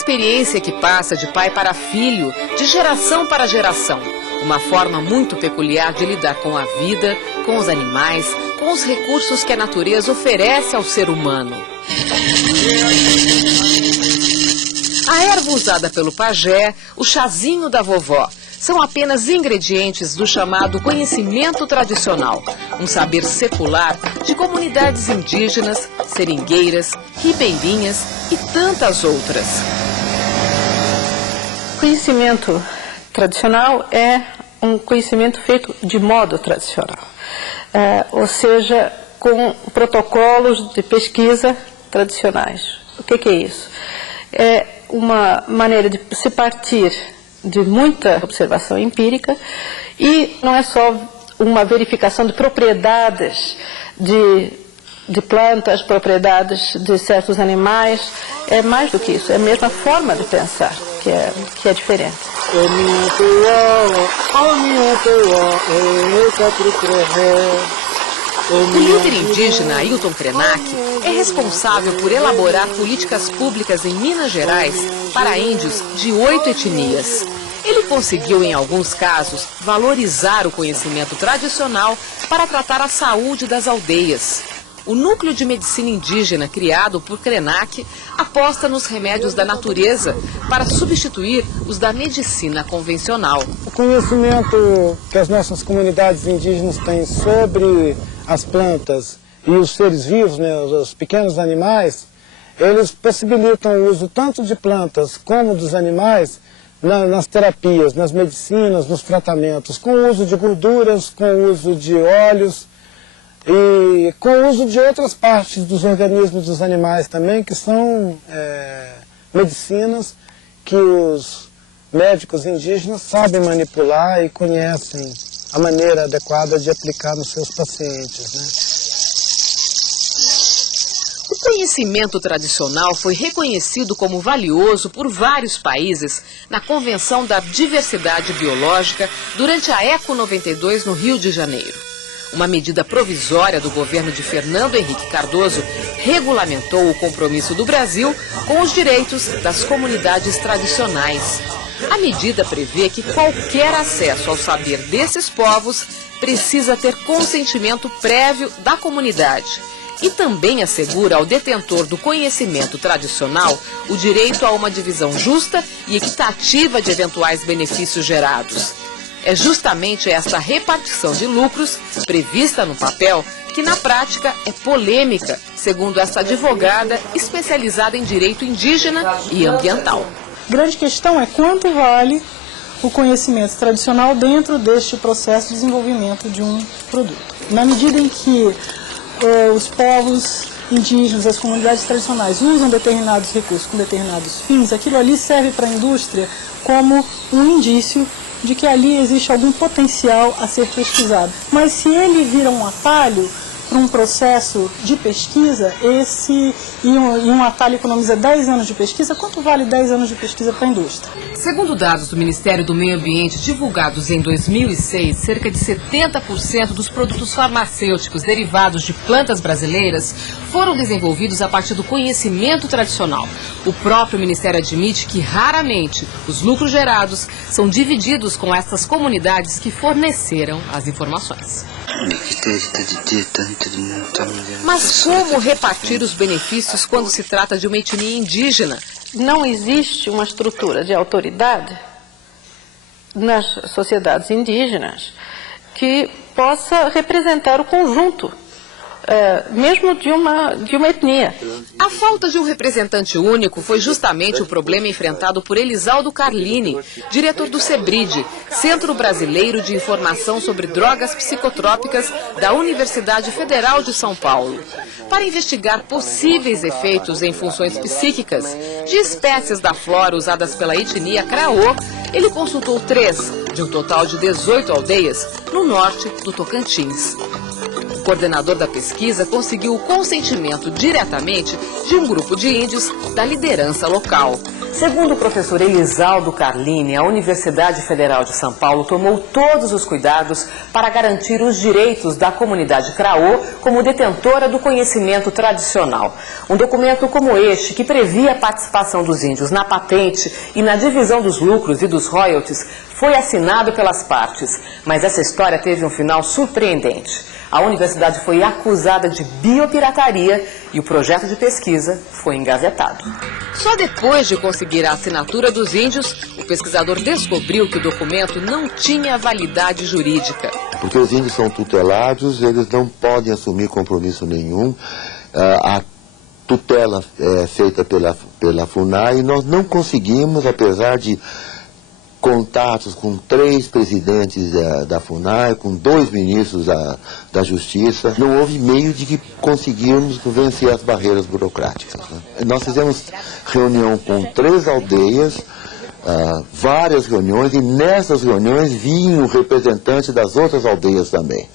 experiência que passa de pai para filho, de geração para geração. Uma forma muito peculiar de lidar com a vida, com os animais, com os recursos que a natureza oferece ao ser humano. A erva usada pelo pajé, o chazinho da vovó, são apenas ingredientes do chamado conhecimento tradicional, um saber secular de comunidades indígenas, seringueiras, ribeirinhas e tantas outras. Conhecimento tradicional é um conhecimento feito de modo tradicional, ou seja, com protocolos de pesquisa tradicionais. O que é isso? É uma maneira de se partir de muita observação empírica e não é só uma verificação de propriedades de plantas, propriedades de certos animais, é mais do que isso, é a mesma forma de pensar que é diferente. O líder indígena Ailton Krenak é responsável por elaborar políticas públicas em Minas Gerais para índios de 8 etnias. Ele conseguiu, em alguns casos, valorizar o conhecimento tradicional para tratar a saúde das aldeias. O núcleo de medicina indígena criado por Krenak aposta nos remédios da natureza para substituir os da medicina convencional. O conhecimento que as nossas comunidades indígenas têm sobre as plantas e os seres vivos, né, os pequenos animais, eles possibilitam o uso tanto de plantas como dos animais nas terapias, nas medicinas, nos tratamentos, com o uso de gorduras, com o uso de óleos e com o uso de outras partes dos organismos dos animais também, que são medicinas que os médicos indígenas sabem manipular e conhecem a maneira adequada de aplicar nos seus pacientes, né? O conhecimento tradicional foi reconhecido como valioso por vários países na Convenção da Diversidade Biológica durante a Eco 92 no Rio de Janeiro. Uma medida provisória do governo de Fernando Henrique Cardoso regulamentou o compromisso do Brasil com os direitos das comunidades tradicionais. A medida prevê que qualquer acesso ao saber desses povos precisa ter consentimento prévio da comunidade e também assegura ao detentor do conhecimento tradicional o direito a uma divisão justa e equitativa de eventuais benefícios gerados. É justamente esta repartição de lucros prevista no papel que na prática é polêmica, segundo essa advogada especializada em direito indígena e ambiental. A grande questão é quanto vale o conhecimento tradicional dentro deste processo de desenvolvimento de um produto. Na medida em que os povos indígenas, as comunidades tradicionais usam determinados recursos com determinados fins, aquilo ali serve para a indústria como um indício de que ali existe algum potencial a ser pesquisado. Mas se ele vira um atalho para um processo de pesquisa, e um atalho economiza 10 anos de pesquisa, quanto vale 10 anos de pesquisa para a indústria? Segundo dados do Ministério do Meio Ambiente divulgados em 2006, cerca de 70% dos produtos farmacêuticos derivados de plantas brasileiras foram desenvolvidos a partir do conhecimento tradicional. O próprio Ministério admite que, raramente, os lucros gerados são divididos com essas comunidades que forneceram as informações. Mas como repartir os benefícios quando se trata de uma etnia indígena? Não existe uma estrutura de autoridade nas sociedades indígenas que possa representar o conjunto, mesmo de uma etnia. A falta de um representante único foi justamente o problema enfrentado por Elisaldo Carlini, diretor do CEBRID, Centro Brasileiro de Informação sobre Drogas Psicotrópicas da Universidade Federal de São Paulo, para investigar possíveis efeitos em funções psíquicas de espécies da flora usadas pela etnia Craô. Ele consultou 3, de um total de 18 aldeias, no norte do Tocantins. O coordenador da pesquisa conseguiu o consentimento diretamente de um grupo de índios da liderança local. Segundo o professor Elisaldo Carlini, a Universidade Federal de São Paulo tomou todos os cuidados para garantir os direitos da comunidade Craô como detentora do conhecimento tradicional. Um documento como este, que previa a participação dos índios na patente e na divisão dos lucros e dos royalties, foi assinado pelas partes. Mas essa história teve um final surpreendente. A universidade foi acusada de biopirataria e o projeto de pesquisa foi engavetado. Só depois de conseguir a assinatura dos índios, o pesquisador descobriu que o documento não tinha validade jurídica. Porque os índios são tutelados, eles não podem assumir compromisso nenhum. A tutela é feita pela FUNAI e nós não conseguimos, apesar de contatos com 3 presidentes da FUNAI, com 2 ministros da Justiça, não houve meio de que conseguirmos vencer as barreiras burocráticas, né? Nós fizemos reunião com 3 aldeias, várias reuniões, e nessas reuniões vinham representantes das outras aldeias também.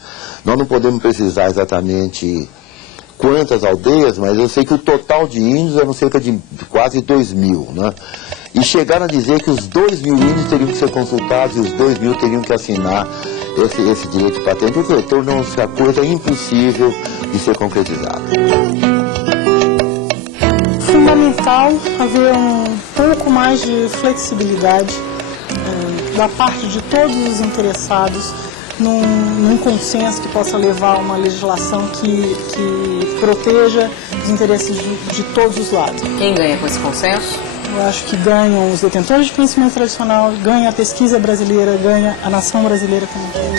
Nós não podemos precisar exatamente quantas aldeias, mas eu sei que o total de índios eram cerca de quase 2.000, né? E chegaram a dizer que os 2.000 índios teriam que ser consultados e os 2.000 teriam que assinar esse direito de patente, porque tornou-se a coisa impossível de ser concretizada. Fundamental haver um pouco mais de flexibilidade da parte de todos os interessados num consenso que possa levar a uma legislação que proteja os interesses de todos os lados. Quem ganha com esse consenso? Eu acho que ganham os detentores de conhecimento tradicional, ganha a pesquisa brasileira, ganha a nação brasileira como um todo.